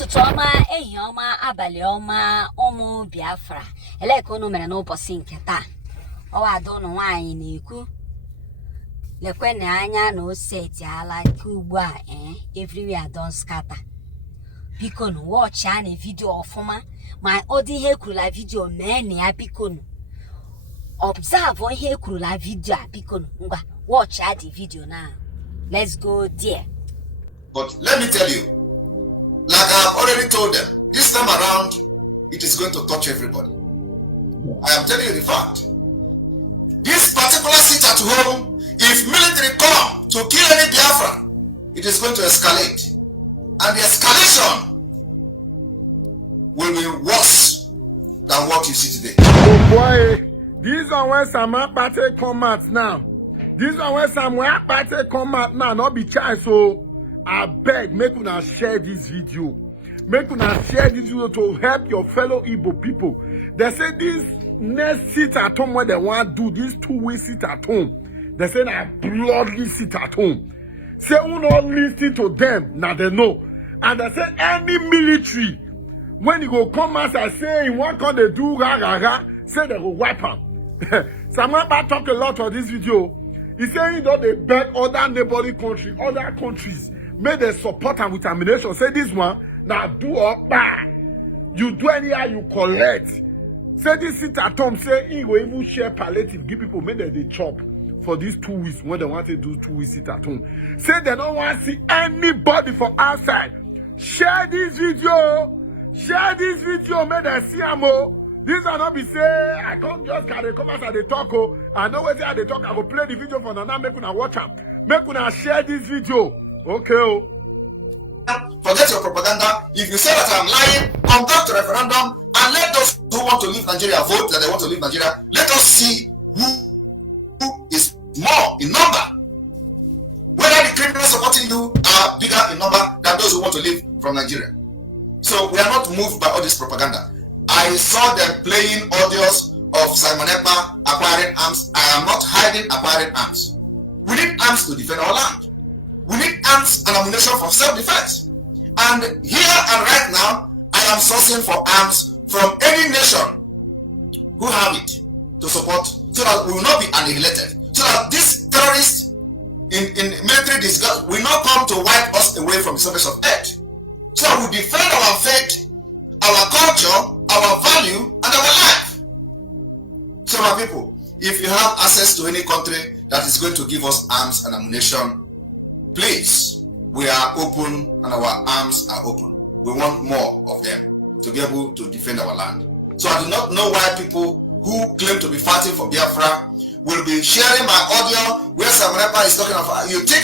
Ututoma ehioma abalioma omu Biafra eleko no mere no bosi nketa o ado no nwanyi na eku lekwe na anya na oseti ala ke ugbu a everywhere don scatter biko no watch an video ofuma my odi he kurula video me na biko no observe on he kurula video biko no ngwa watch the video now. Let's go there. But let me tell you, like I have already told them, this time around, it is going to touch everybody. I am telling you the fact. This particular sit at home, if military come to kill any Biafra, it is going to escalate. And the escalation will be worse than what you see today. Oh boy, these are when some party come out now. These are when some party come out now, not be chance. So I beg, make una share this video. Make una share this video to help your fellow Igbo people. They say this next sit at home when they want to do this 2-week sit at home. They say that bloodly sit at home. Say who not listen to them, now they know. And they say any military, when you go come out and say in one can they do rah, say they will wipe them. Someone talk a lot on this video. He saying that they beg other neighboring country, other countries, may they support them with ammunition. Say this one, now do or bad. You do anyhow, you collect. Say this sit at home, say he will even share palliative, give people, may they chop for these 2 weeks when they want to do 2 weeks sit at home. Say they don't want to see anybody from outside. Share this video. Share this video, may they see them. This are not be say I can't just carry come as they talk. I know where they talk. I will play the video for now. Make una watch them. Make una share this video. Okay. Forget your propaganda. If you say that I'm lying, conduct a referendum and let those who want to leave Nigeria vote that they want to leave Nigeria. Let us see who is more in number. Whether the criminals supporting you are bigger in number than those who want to leave from Nigeria. So we are not moved by all this propaganda. I saw them playing audios of Ekpa acquiring arms. I am not hiding acquiring arms. We need arms to defend our land. We need arms and ammunition for self-defense. And here and right now, I am sourcing for arms from any nation who have it to support, so that we will not be annihilated. So that these terrorists in military disguise will not come to wipe us away from the surface of earth. So that we defend our faith, our culture, our value, and our life. So my people, if you have access to any country that is going to give us arms and ammunition, please, we are open and our arms are open. We want more of them to be able to defend our land. So I do not know why people who claim to be fighting for Biafra will be sharing my audio where Semon is talking about. You think